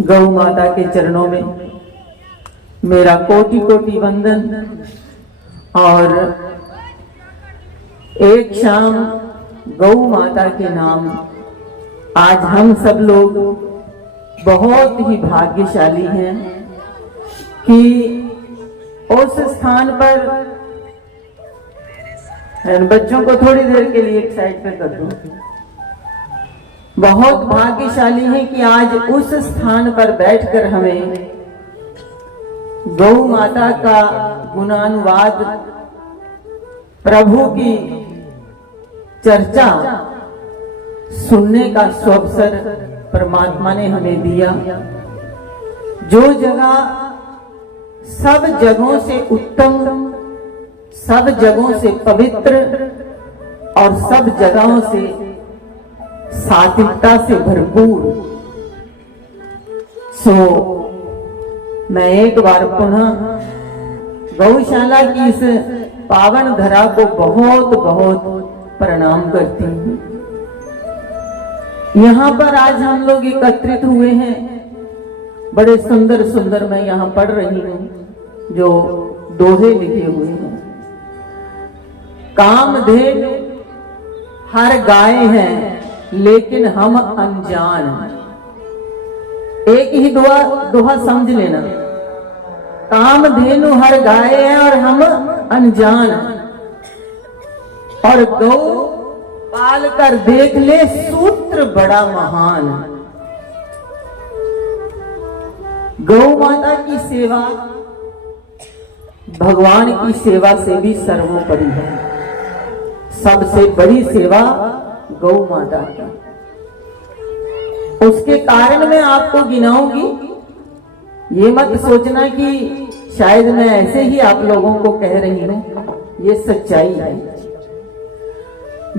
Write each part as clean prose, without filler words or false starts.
गौ माता के चरणों में मेरा कोटि कोटि वंदन। और एक शाम गौ माता के नाम आज हम सब लोग बहुत ही भाग्यशाली हैं कि उस स्थान पर, बच्चों को थोड़ी देर के लिए एक साइड पे कर दो, बहुत भाग्यशाली हैं कि आज उस स्थान पर बैठकर हमें गौ माता का गुणानुवाद, प्रभु की चर्चा सुनने का अवसर परमात्मा ने हमें दिया। जो जगह सब जगहों से उत्तम, सब जगहों से पवित्र और सब जगहों से सात्विकता से भरपूर, सो मैं एक बार पुनः गौशाला की इस पावन धरा को बहुत बहुत प्रणाम करती हूँ। यहाँ पर आज हम लोग एकत्रित हुए हैं, बड़े सुंदर सुंदर मैं यहाँ पढ़ रही हूँ जो दोहे लिखे हुए हैं। कामधेनु हर गाय हैं लेकिन हम अनजान हैं। एक ही दोहा समझ लेना, कामधेनु हर गाय है और हम अनजान हैं। और गौ पाल कर देख ले सूत्र बड़ा महान। गौ माता की सेवा भगवान की सेवा से भी सर्वोपरि है। सबसे बड़ी सेवा गौ माता की। उसके कारण मैं आपको गिनाऊंगी। ये मत सोचना कि शायद मैं ऐसे ही आप लोगों को कह रही हूं, ये सच्चाई है।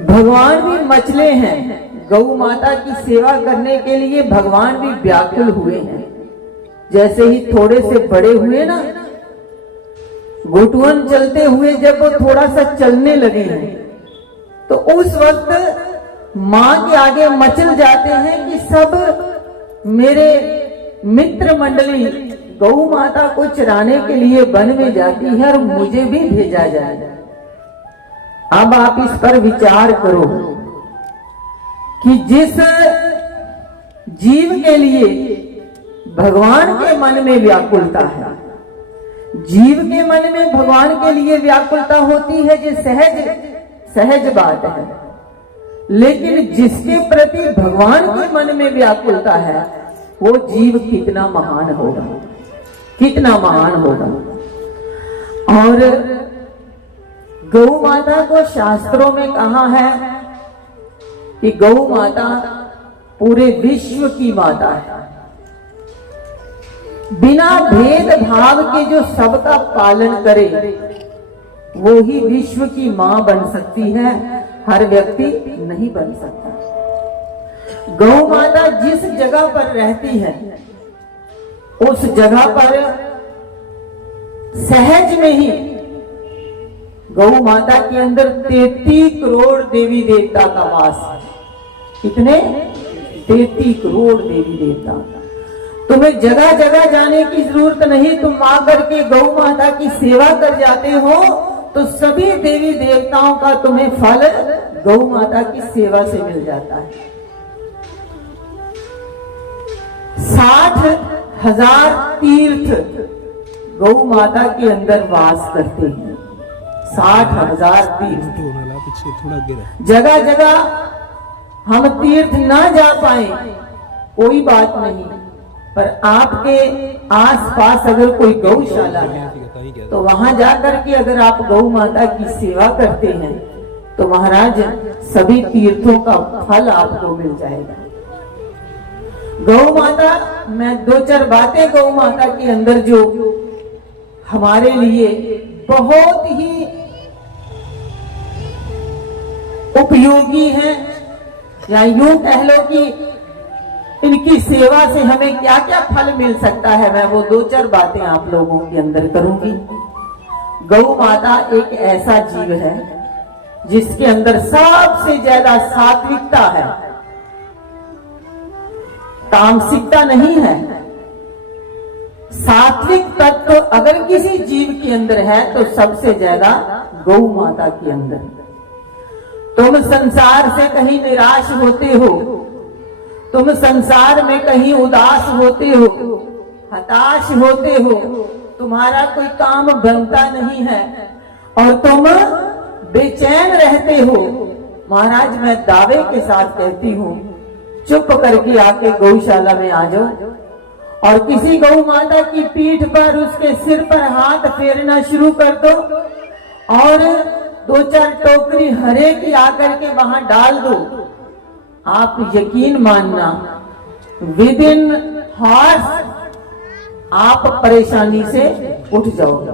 भगवान भी मचले हैं, गौ माता की सेवा करने के लिए भगवान भी व्याकुल हुए हैं। जैसे ही थोड़े से बड़े हुए ना, घुटुअन चलते हुए जब वो थोड़ा सा चलने लगे हैं, तो उस वक्त मां के आगे मचल जाते हैं कि सब मेरे मित्र मंडली गौ माता को चराने के लिए वन में जाती है और मुझे भी भेजा जाए। अब आप इस पर विचार करो कि जिस जीव के लिए भगवान के मन में व्याकुलता है, जीव के मन में भगवान के लिए व्याकुलता होती है, जो सहज बात है। लेकिन जिसके प्रति भगवान के मन में व्याकुलता है, वो जीव कितना महान होगा, कितना महान होगा। और गौ माता को शास्त्रों में कहा है कि गौ माता पूरे विश्व की माता है। बिना भेदभाव के जो सबका पालन करे वो ही विश्व की मां बन सकती है, हर व्यक्ति नहीं बन सकता। गौ माता जिस जगह पर रहती है उस जगह पर सहज में ही गौ माता के अंदर 33 करोड़ देवी देवता का वास है। कितने? 33 करोड़ देवी देवता। तुम्हें जगह जगह जाने की जरूरत नहीं, तुम आकर के गौ माता की सेवा कर जाते हो तो सभी देवी देवताओं का तुम्हें फल गौ माता की सेवा से मिल जाता है। 60,000 तीर्थ गौ माता के अंदर वास करते हैं। 60,000 तीर्थ। जगह जगह हम तीर्थ ना जा पाए कोई बात नहीं, पर आपके आसपास अगर कोई गौशाला है तो वहां जाकर के अगर आप गौ माता की सेवा करते हैं तो महाराज सभी तीर्थों का फल आपको मिल जाएगा। गौ माता, मैं 2-4 बातें गौ माता के अंदर जो हमारे लिए बहुत ही उपयोगी हैं, या यूं कह लो कि इनकी सेवा से हमें क्या क्या फल मिल सकता है, मैं वो 2-4 बातें आप लोगों के अंदर करूंगी। गौ माता एक ऐसा जीव है जिसके अंदर सबसे ज्यादा सात्विकता है, तामसिकता नहीं है। सात्विक तत्व अगर किसी जीव के अंदर है तो सबसे ज्यादा गौ माता के अंदर। तुम संसार से कहीं निराश होते हो, तुम संसार में कहीं उदास होते हो, हताश होते हो, तुम्हारा कोई काम बनता नहीं है और तुम बेचैन रहते हो, महाराज मैं दावे के साथ कहती हूँ चुप करके आके गौशाला में आ जाओ और किसी गौ माता की पीठ पर उसके सिर पर हाथ फेरना शुरू कर दो और 2-4 टोकरी हरे की आकर के वहां डाल दो। आप यकीन मानना विद इन हॉर्स आप परेशानी से उठ जाओगे,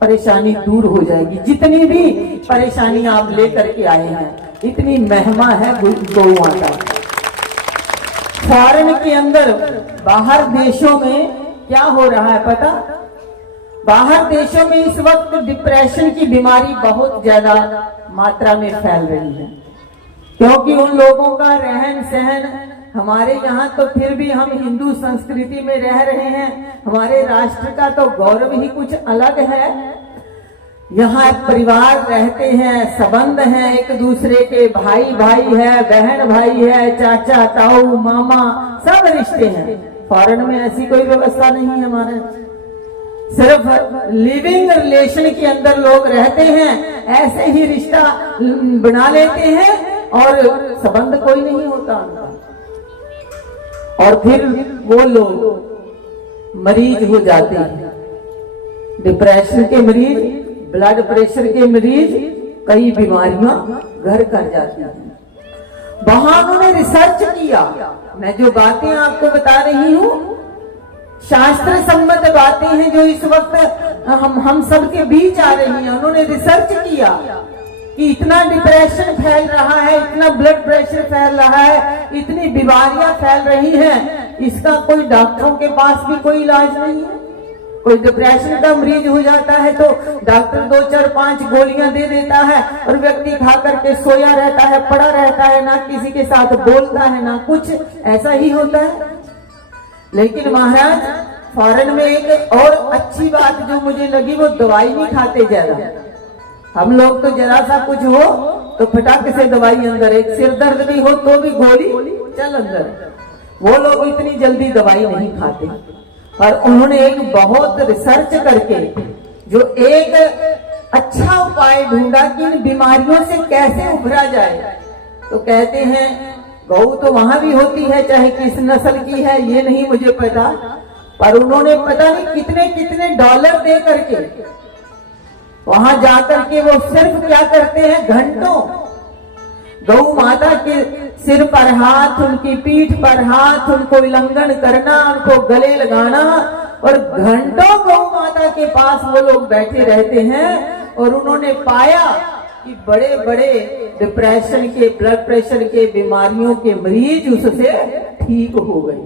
परेशानी दूर हो जाएगी। जितनी भी परेशानी आप लेकर के आए हैं, इतनी महिमा है गौ माता। फॉरेन के अंदर, बाहर देशों में क्या हो रहा है पता? बाहर देशों में इस वक्त डिप्रेशन की बीमारी बहुत ज्यादा मात्रा में फैल रही है, क्योंकि उन लोगों का रहन सहन, हमारे यहाँ तो फिर भी हम हिंदू संस्कृति में रह रहे हैं, हमारे राष्ट्र का तो गौरव ही कुछ अलग है। यहाँ परिवार रहते हैं, संबंध हैं एक दूसरे के, भाई भाई है, बहन भाई है, चाचा ताऊ मामा सब रिश्ते हैं। फॉरेन में ऐसी कोई व्यवस्था नहीं है हमारे, सिर्फ लिविंग रिलेशन के अंदर लोग रहते हैं, ऐसे ही रिश्ता बना लेते हैं और संबंध कोई नहीं होता उनका। और फिर वो लोग मरीज हो जाते हैं, डिप्रेशन के मरीज, ब्लड प्रेशर के मरीज, कई बीमारियां घर कर जाती हैं। वहां उन्होंने रिसर्च किया, मैं जो बातें आपको बता रही हूं शास्त्र सम्मत बातें हैं जो इस वक्त हम सबके बीच आ रही हैं। उन्होंने रिसर्च किया कि इतना डिप्रेशन फैल रहा है, इतना ब्लड प्रेशर फैल रहा है, इतनी बीमारियां फैल रही हैं, इसका कोई डॉक्टरों के पास भी कोई इलाज नहीं है। कोई डिप्रेशन का मरीज हो जाता है तो डॉक्टर 2-4-5 गोलियां दे देता है और व्यक्ति खा करके सोया रहता है, पड़ा रहता है, ना किसी के साथ बोलता है ना कुछ, ऐसा ही होता है। लेकिन महाराज फॉरेन में एक और अच्छी बात जो मुझे लगी, वो दवाई नहीं खाते ज्यादा। हम लोग तो जरा सा कुछ हो तो फटाक से दवाई अंदर, एक सिर दर्द भी हो तो भी गोली चल अंदर। वो लोग इतनी जल्दी दवाई नहीं खाते। और उन्होंने एक बहुत रिसर्च करके जो एक अच्छा उपाय ढूंढा कि इन बीमारियों से कैसे उभरा जाए। तो कहते हैं गौ तो वहां भी होती है, चाहे किस नस्ल की है ये नहीं मुझे पता, पर उन्होंने पता नहीं कितने कितने डॉलर दे करके वहां जाकर के वो सिर्फ क्या करते हैं, घंटों गौ माता के सिर पर हाथ, उनकी पीठ पर हाथ, उनको उल्लंघन करना, उनको गले लगाना और घंटों गौ माता के पास वो लोग बैठे रहते हैं। और उन्होंने पाया कि बड़े बड़े डिप्रेशन के, ब्लड प्रेशर के बीमारियों के मरीज उससे ठीक हो गए।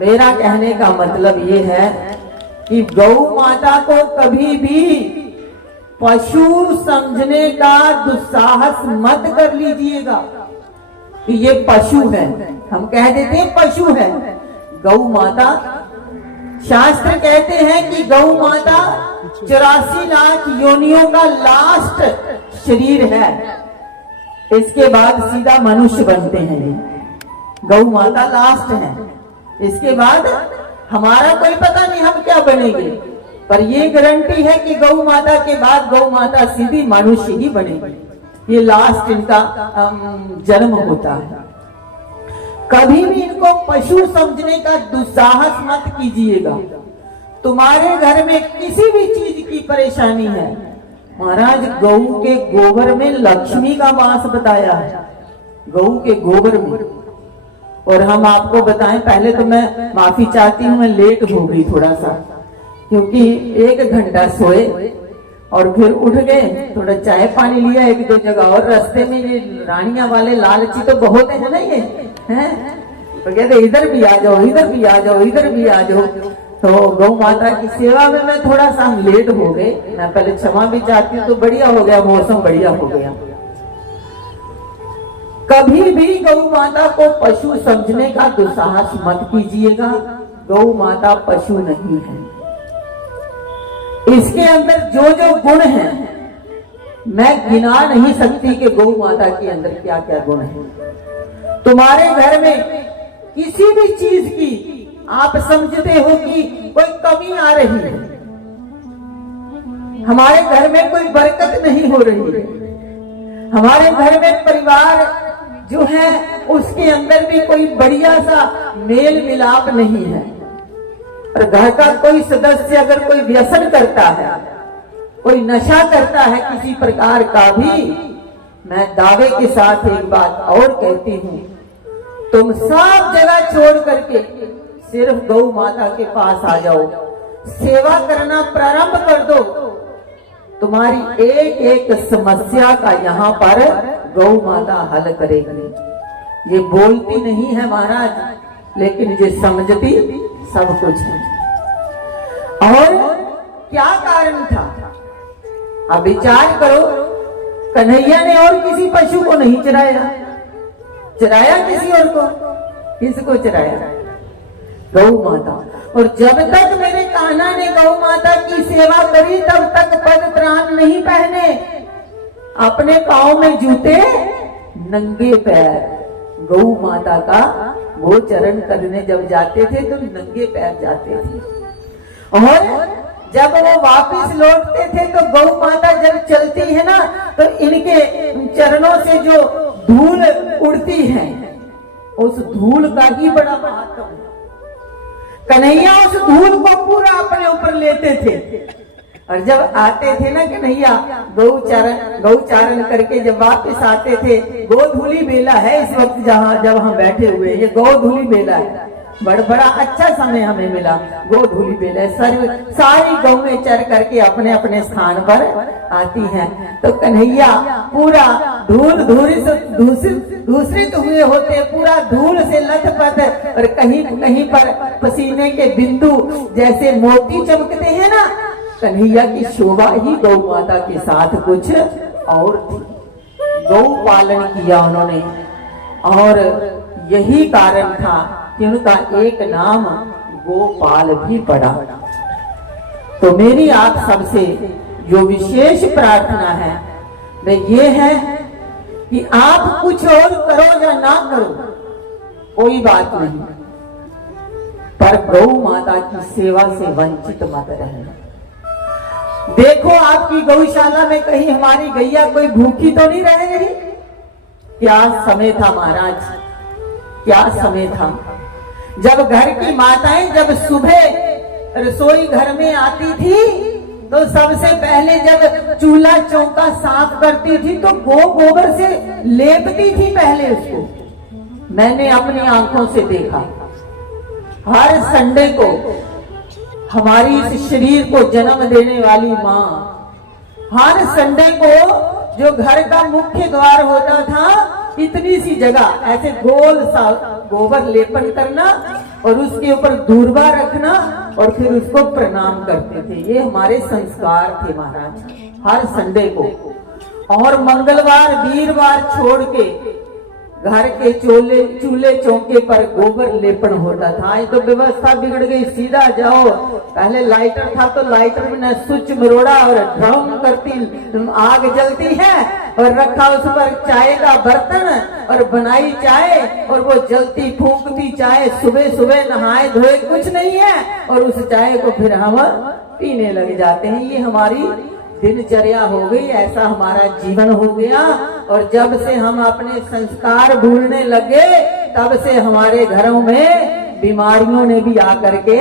मेरा कहने का मतलब ये है कि गौ माता को कभी भी पशु समझने का दुस्साहस मत कर लीजिएगा कि ये पशु है। हम कह देते हैं पशु है, गौ माता, शास्त्र कहते हैं कि गौ माता 84 लाख योनियों का लास्ट शरीर है, इसके बाद सीधा मनुष्य बनते हैं। ये गौ माता लास्ट है, इसके बाद हमारा कोई पता नहीं हम क्या बनेंगे, पर ये गारंटी है कि गौ माता के बाद गौ माता सीधी मनुष्य ही बनेगी। ये लास्ट इनका जन्म होता है। कभी भी इनको पशु समझने का दुस्साहस मत कीजिएगा। तुम्हारे घर में किसी भी चीज की परेशानी है, महाराज गौ के गोबर में लक्ष्मी का वास बताया है, गौ के गोबर में। और हम आपको बताएं, पहले तो मैं माफी चाहती हूँ, मैं लेट हो गई थोड़ा सा, क्योंकि 1 घंटा सोए और फिर उठ गए, थोड़ा चाय पानी लिया 1-2 जगह, और रास्ते में ये रानियां वाले लालची तो बहुत है ना, ये हैं तो कहते इधर भी आ जाओ, इधर भी आ जाओ, इधर भी आ जाओ। तो गौ माता की सेवा में मैं थोड़ा सा लेट हो गए, मैं पहले क्षमा भी चाहती हूँ। तो बढ़िया हो गया, मौसम बढ़िया हो गया। कभी भी गौ माता को पशु समझने का दुस्साहस मत कीजिएगा। गौ माता पशु नहीं है। इसके अंदर जो जो गुण हैं मैं गिना नहीं सकती कि गौ माता के अंदर क्या क्या गुण है। तुम्हारे घर में किसी भी चीज की आप समझते हो कि कोई कमी आ रही है, हमारे घर में कोई बरकत नहीं हो रही है, हमारे घर में परिवार जो है उसके अंदर भी कोई बढ़िया सा मेल मिलाप नहीं है, और घर का कोई सदस्य अगर कोई व्यसन करता है, कोई नशा करता है किसी प्रकार का भी, मैं दावे के साथ एक बात और कहती हूं, तुम सब जगह छोड़ करके सिर्फ गौ माता के पास आ जाओ, सेवा करना प्रारंभ कर दो, तुम्हारी एक एक समस्या का यहाँ पर गौ माता हल करेगी। ये बोलती नहीं है महाराज, लेकिन ये समझती सब कुछ है। और क्या कारण था, अब विचार करो, कन्हैया ने और किसी पशु को नहीं चराया, चराया किसी और को, किसको चराया? गौ माता। और जब तक मेरे कान्हा ने गौ माता की सेवा करी तब तक पद त्राण नहीं पहने, अपने पांव में जूते, नंगे पैर गौ माता का वो चरण करने जब जाते थे तो नंगे पैर जाते थे। और जब वो वापस लौटते थे तो गौ माता जब चलती है ना तो इनके चरणों से जो धूल उड़ती है उस धूल का ही बड़ा महत्व है। कन्हैया उस धूल को पूरा अपने ऊपर लेते थे, और जब आते थे ना कन्हैया गौचारण करके जब वापस आते थे, गोधूली मेला है इस वक्त जहाँ जब हम बैठे हुए, ये गोधूली मेला है, बड़ा अच्छा समय हमें मिला, गोधूली मेला, सारी गौएं चर करके अपने अपने स्थान पर आती हैं, तो कन्हैया पूरा धूल दूसरित हुए होते, पूरा धूल से लथपथ, और कहीं कहीं पर पसीने के बिंदु जैसे मोती चमकते हैं ना, कन्हैया की शोभा ही गौ माता के साथ कुछ और थी। गौ पालन किया उन्होंने, और यही कारण था कि उनका एक नाम गोपाल भी पड़ा। तो मेरी आप सबसे जो विशेष प्रार्थना है वह ये है कि आप कुछ और करो या ना करो कोई बात नहीं, पर गौ माता की सेवा से वंचित मत रहना। देखो आपकी गौशाला में कहीं हमारी गैया कोई भूखी तो नहीं रह रही? क्या समय था महाराज, क्या समय था जब घर की माताएं जब सुबह रसोई घर में आती थी तो सबसे पहले जब चूल्हा चौका साफ करती थी तो गोबर से लेपती थी पहले उसको। मैंने अपनी आंखों से देखा, हर संडे को हमारी इस शरीर को जन्म देने वाली माँ हर संडे को जो घर का मुख्य द्वार होता था इतनी सी जगह ऐसे गोल सा गोबर लेपन करना और उसके ऊपर दूर्वा रखना और फिर उसको प्रणाम करते थे। ये हमारे संस्कार थे महाराज, हर संडे को। और मंगलवार वीरवार छोड़ के घर के चूल्हे चौके पर गोबर लेपन होता था। ये तो व्यवस्था बिगड़ गई, सीधा जाओ, पहले लाइटर था तो लाइटर में स्विच मरोड़ा और ड्रम करती आग जलती है और रखा उस पर चाय का बर्तन और बनाई चाय और वो जलती फूंकती चाय, सुबह सुबह नहाए धोए कुछ नहीं है और उस चाय को फिर हम पीने लग जाते हैं। ये हमारी दिनचर्या हो गई, ऐसा हमारा जीवन हो गया। और जब से हम अपने संस्कार भूलने लगे तब से हमारे घरों में बीमारियों ने भी आकर के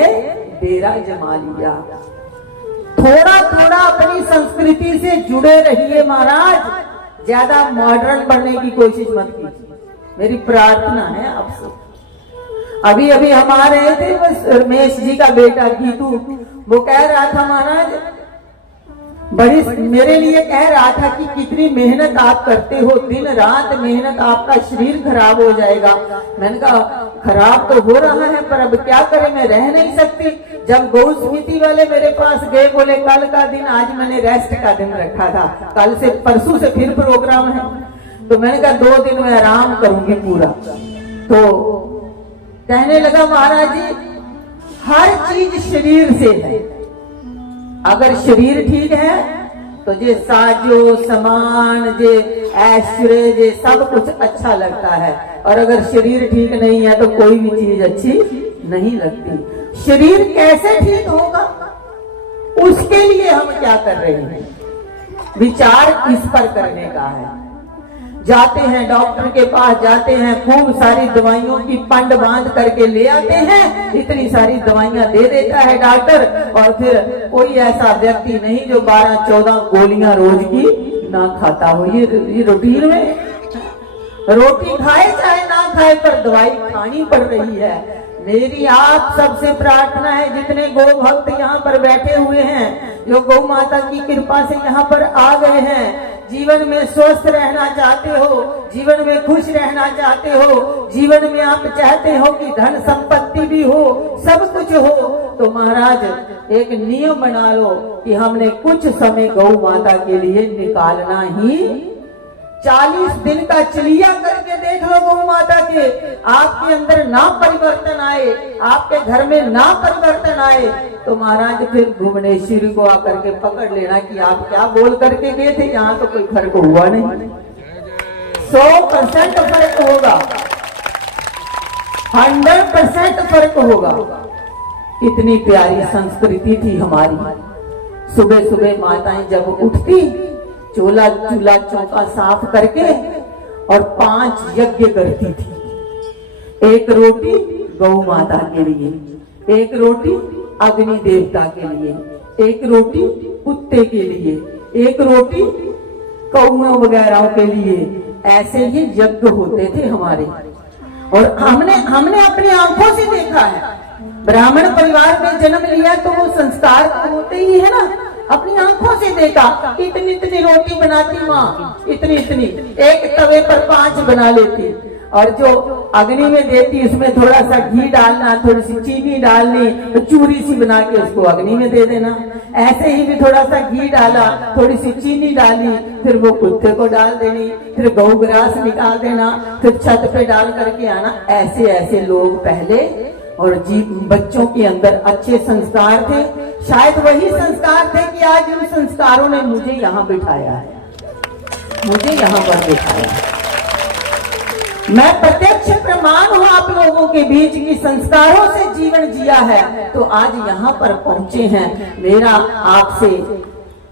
डेरा जमा लिया। थोड़ा थोड़ा अपनी संस्कृति से जुड़े रहिए महाराज, ज्यादा मॉडर्न बनने की कोशिश मत कीजिए, मेरी प्रार्थना है आपसे। अभी अभी हम आ रहे थे, रमेश जी का बेटा गीतू वो कह रहा था महाराज, बड़ी मेरे लिए कह रहा था कि कितनी मेहनत आप करते हो, दिन रात मेहनत, आपका शरीर खराब हो जाएगा। मैंने कहा खराब तो हो रहा है पर अब क्या करें, मैं रह नहीं सकती। जब गौ समिति वाले मेरे पास गए, बोले कल का दिन, आज मैंने रेस्ट का दिन रखा था, कल से परसों से फिर प्रोग्राम है, तो मैंने कहा 2 दिन में आराम करूंगी पूरा। तो कहने लगा महाराज जी हर चीज शरीर से है। अगर शरीर ठीक है तो जे साजो सामान जे ऐश्वर्य जे सब कुछ अच्छा लगता है, और अगर शरीर ठीक नहीं है तो कोई भी चीज अच्छी नहीं लगती। शरीर कैसे ठीक होगा, उसके लिए हम क्या कर रहे हैं, विचार इस पर करने का है। जाते हैं डॉक्टर के पास, जाते हैं, खूब सारी दवाइयों की पंड बांध करके ले आते हैं, इतनी सारी दवाइयां दे देता है डॉक्टर, और फिर कोई ऐसा व्यक्ति नहीं जो 12-14 गोलियां रोज की ना खाता हो। ये रूटीन में रोटी खाए चाहे ना खाए पर दवाई खानी पड़ रही है। मेरी आप सबसे प्रार्थना है, जितने गौ भक्त यहाँ पर बैठे हुए हैं, जो गौ माता की कृपा से यहाँ पर आ गए हैं, जीवन में स्वस्थ रहना चाहते हो, जीवन में खुश रहना चाहते हो, जीवन में आप चाहते हो कि धन संपत्ति भी हो, सब कुछ हो, तो महाराज एक नियम बना लो कि हमने कुछ समय गौ माता के लिए निकालना ही। 40 दिन का चलिया करके देख लो गौ माता के, आपके अंदर ना परिवर्तन आए, आपके घर में ना परिवर्तन आए, तो महाराज फिर भुवनेश्वरी को आकर के पकड़ लेना कि आप क्या बोल करके गए थे, यहाँ तो कोई फर्क हुआ नहीं। 100% फर्क होगा, 100% फर्क होगा। इतनी प्यारी संस्कृति थी हमारी। सुबह सुबह माताएं जब उठती, चूल्हा चौका साफ करके और 5 यज्ञ करती थी। एक रोटी गौ माता के लिए, एक रोटी अग्नि देवता के लिए, एक रोटी कुत्ते के लिए, एक रोटी कौओं वगैरह के लिए। ऐसे ही यज्ञ होते थे हमारे, और हमने अपनी आंखों से देखा है। ब्राह्मण परिवार में जन्म लिया तो वो संस्कार होते ही है ना, अपनी आंखों से देखा। इतनी इतनी रोटी बनाती माँ, इतनी इतनी, एक तवे पर 5 बना लेती, और जो अग्नि में देती उसमें थोड़ा सा घी डालना, थोड़ी सी चीनी डालनी, तो चूरी सी बना के उसको अग्नि में दे देना। ऐसे ही भी थोड़ा सा घी डाला, थोड़ी सी चीनी डाली, फिर वो कुत्ते को डाल देनी, फिर गौग्रास निकाल देना, फिर छत पे डाल करके आना। ऐसे ऐसे लोग पहले, और बच्चों के अंदर अच्छे संस्कार थे। शायद वही संस्कार थे कि आज उन संस्कारों ने मुझे यहाँ बिठाया है, मुझे यहाँ पर बिठाया है। मैं प्रत्यक्ष प्रमाण हूँ आप लोगों के बीच की संस्कारों से जीवन जिया है, तो आज यहाँ पर पहुंचे हैं। मेरा आपसे,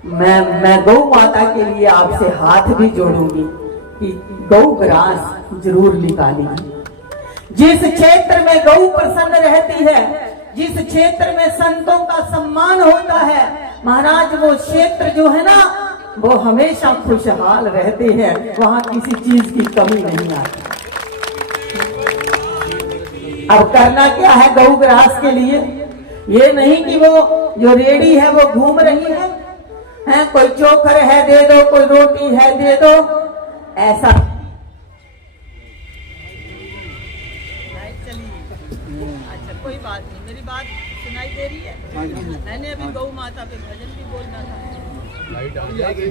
मैं गौ माता के लिए आपसे हाथ भी जोड़ूंगी कि गौ ग्रास जरूर निकालिए। जिस क्षेत्र में गौ प्रसन्न रहती है, जिस क्षेत्र में संतों का सम्मान होता है, महाराज वो क्षेत्र जो है ना, वो हमेशा खुशहाल रहते हैं, वहां किसी चीज की कमी नहीं आती। अब करना क्या है गौ ग्रास के लिए, ये नहीं कि वो जो रेडी है वो घूम रही है, कोई चोकर है दे दो, कोई रोटी है दे दो, ऐसा। कोई बात नहीं, मेरी बात सुनाई दे रही है। मैंने अभी गौ माता पे भजन भी बोलना था। लाइट आ जाएगी,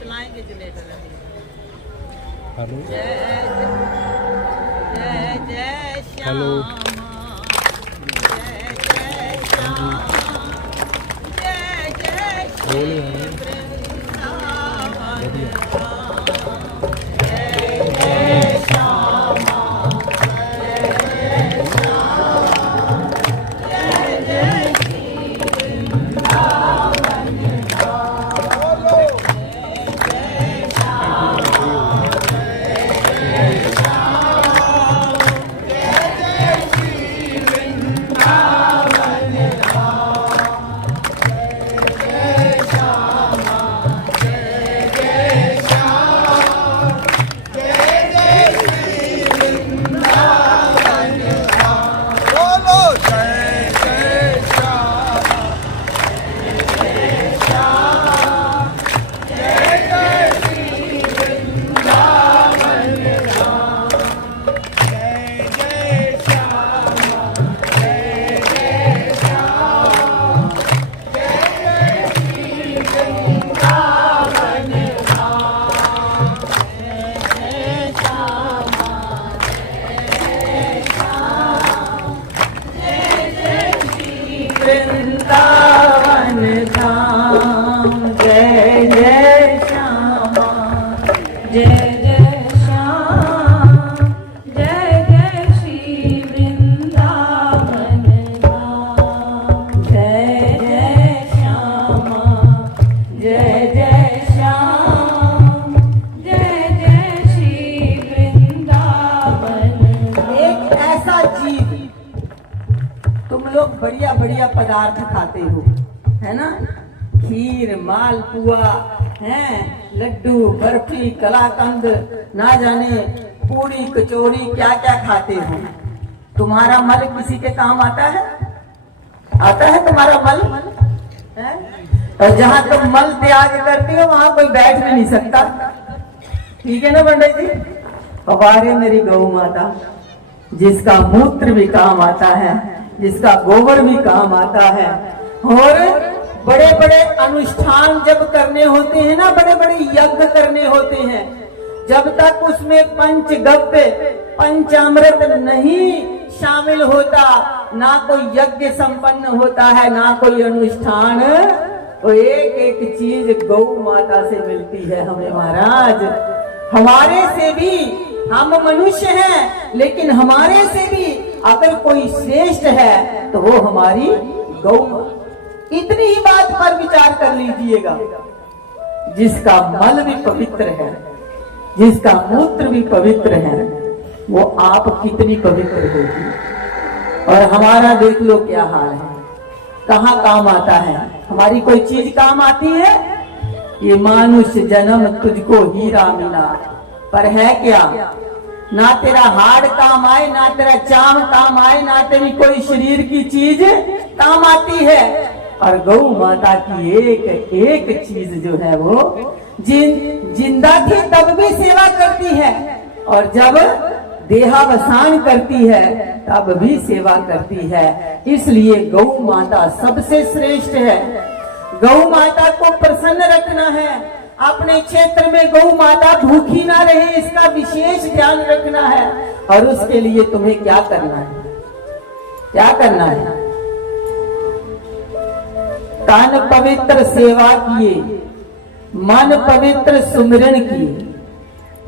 चलाएंगे जनरेटर। जय जय जय श्यामा, जय जय श्यामा, जय जय श्री जय जय श्याम जय जय श्री वृंदावन धाम। जय जय श्यामा जय जय श्याम जय जय श्री वृंदावन धाम। एक ऐसा जीव, तुम लोग बढ़िया बढ़िया पदार्थ खाते हो, है ना, खीर मालपुआ है, लड्डू बर्फी कलाकंद, ना जाने पूरी कचौरी क्या क्या खाते हो। तुम्हारा मल किसी के काम आता है? आता है तुम्हारा मल है? और जहां तुम मल त्याग करते हो वहां कोई बैठ भी नहीं सकता। ठीक है ना पंडित जी? हमारे मेरी गौ माता, जिसका मूत्र भी काम आता है, जिसका गोबर भी काम आता है, और बड़े बड़े अनुष्ठान जब करने होते हैं ना, बड़े बड़े यज्ञ करने होते हैं, जब तक उसमें पंचगव्य पंचामृत नहीं शामिल होता, ना कोई यज्ञ संपन्न होता है, ना कोई अनुष्ठान। तो एक एक चीज गौ माता से मिलती है हमें महाराज। हमारे से भी, हम मनुष्य हैं, लेकिन हमारे से भी अगर कोई श्रेष्ठ है तो वो हमारी गौ। इतनी ही बात पर विचार कर लीजिएगा, जिसका मल भी पवित्र है, जिसका मूत्र भी पवित्र है, वो आप कितनी पवित्र होगी। और हमारा देख लो क्या हाल है, कहाँ काम आता है? हमारी कोई चीज काम आती है? ये मानुष जन्म तुझको हीरा मिला, पर है क्या? ना तेरा हाड़ काम आए, ना तेरा चाम काम आए, ना तेरी कोई शरीर की चीज काम आती है। और गौ माता की एक एक चीज जो है वो जिंदा थी तब भी सेवा करती है, और जब देहावसान करती है तब भी सेवा करती है। इसलिए गौ माता सबसे श्रेष्ठ है। गौ माता को प्रसन्न रखना है, अपने क्षेत्र में गौ माता भूखी ना रहे, इसका विशेष ध्यान रखना है। और उसके लिए तुम्हें क्या करना है? क्या करना है? तन पवित्र सेवा किए, मन पवित्र सुमिरन किए।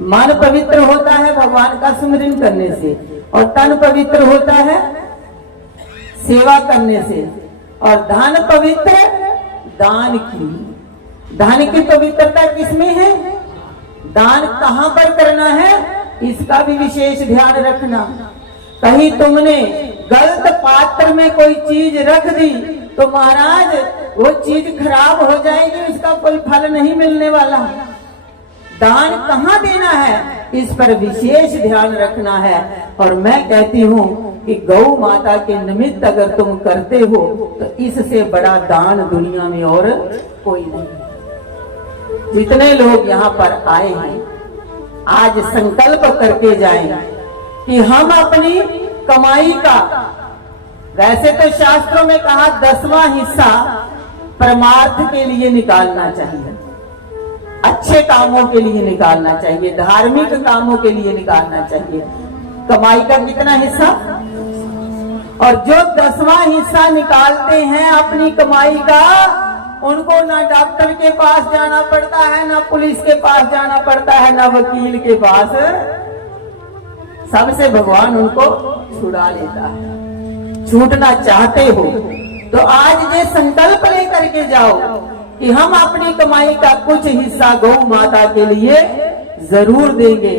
मन पवित्र होता है भगवान का सुमिरन करने से, और तन पवित्र होता है सेवा करने से, और धन पवित्र दान की। दान की पवित्रता किसमें है? दान कहां पर करना है, इसका भी विशेष ध्यान रखना। कहीं तुमने गलत पात्र में कोई चीज रख दी तो महाराज वो चीज खराब हो जाएगी, उसका कोई फल नहीं मिलने वाला। दान कहाँ देना है, इस पर विशेष ध्यान रखना है। और मैं कहती हूँ कि गौ माता के निमित्त अगर तुम करते हो तो इससे बड़ा दान दुनिया में और कोई नहीं। जितने लोग यहाँ पर आए हैं, आज संकल्प करके जाएं कि हम अपनी कमाई का, वैसे तो शास्त्रों में कहा 10वां हिस्सा परमार्थ के लिए निकालना चाहिए, अच्छे कामों के लिए निकालना चाहिए, धार्मिक कामों के लिए निकालना चाहिए। कमाई का कितना हिस्सा? और जो 10वां हिस्सा निकालते हैं अपनी कमाई का, उनको ना डॉक्टर के पास जाना पड़ता है, ना पुलिस के पास जाना पड़ता है, ना वकील के पास। सबसे भगवान उनको छुड़ा लेता है। छूटना चाहते हो तो आज ये संकल्प लेकर के जाओ कि हम अपनी कमाई का कुछ हिस्सा गौ माता के लिए जरूर देंगे।